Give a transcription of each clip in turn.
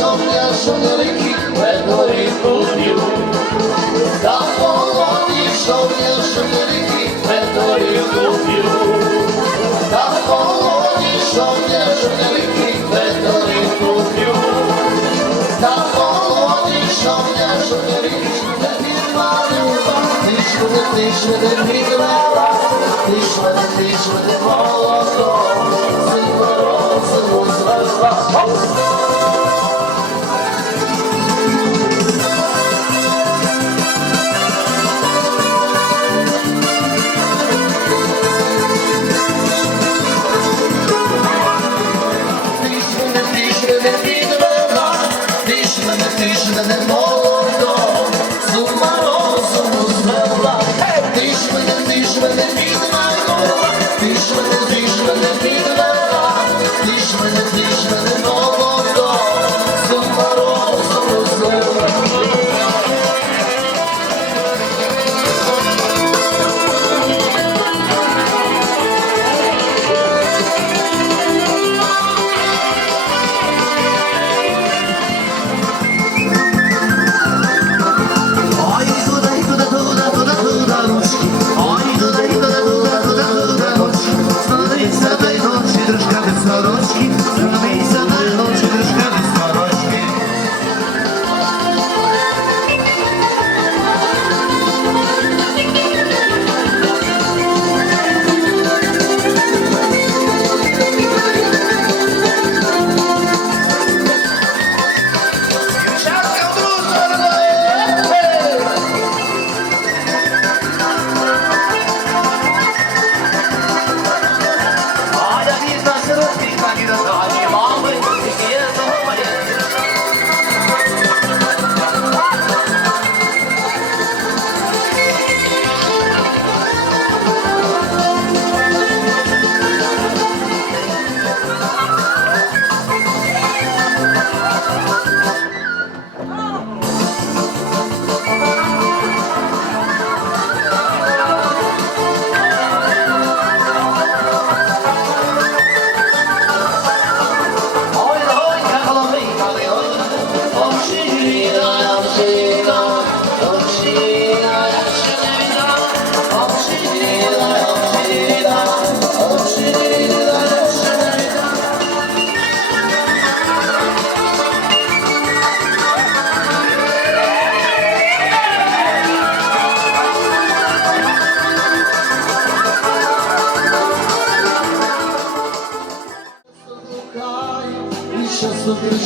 Шовняшом ріки медорі купів, та полоні шовняшом ріки медорі купів, та полоні шовняшом ріки медорі купів, та полоні ріки не відвалила, ти ж мене, ти ж мене відвала, ти ж мене, ти ж мене молодого, сильно розуму звела. Ти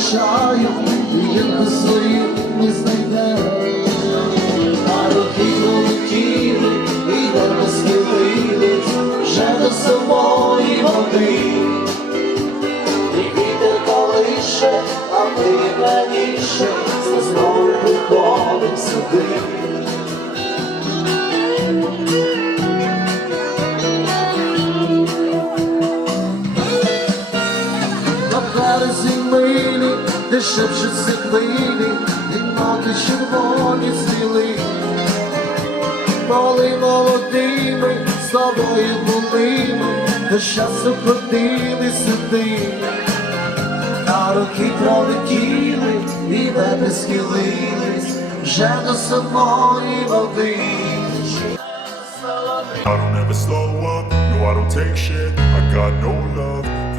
shine. Де шепчуться хвилі, і ноти червоні стріли. Коли молодими з тобою були ми, до часу ходили сюди. На роки пролетіли, і небо схилились, вже до самої води. I don't ever slow up, no I don't take shit I got no love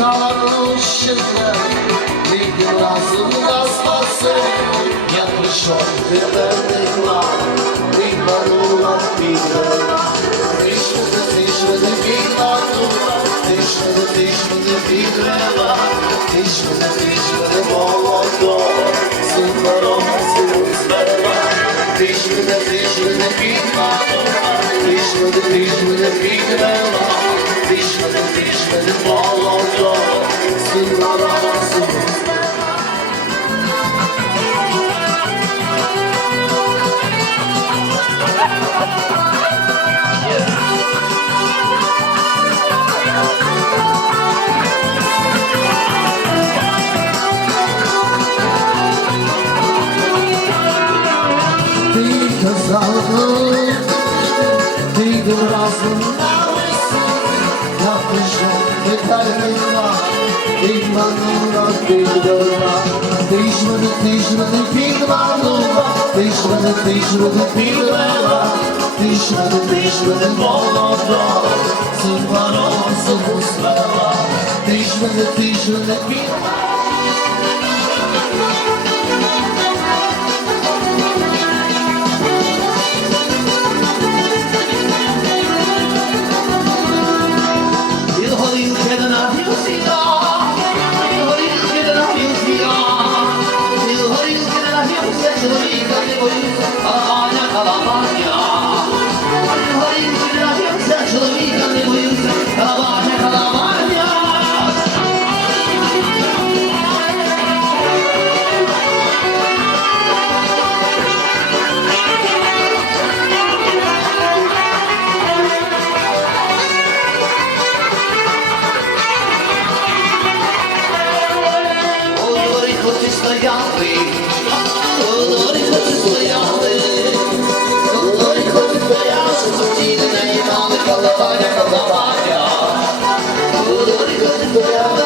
Старощина, вікна разом на спаси. Я прийшов, ти вернила, вибанула підвела. Ти ж ти ж мене підманула, ти ж мене, ти ж мене підвела. Ти ж мене, ти ж мене молодо, сумаром звела. Ти ж мене, ти ж мене підманула, ти ж мене, ти ж. Dişlerim dişlerim bağlarla Sırlara hazırım Değil kazandım, değil razım ти манула, ти ж мене, ти ж мене підманула, ти ж мене, ти ж мене підвела, ти ж мене, ти ж мене молода, судьба розуму звела, ти ж мене, ти ж мене підвела. You. Oh,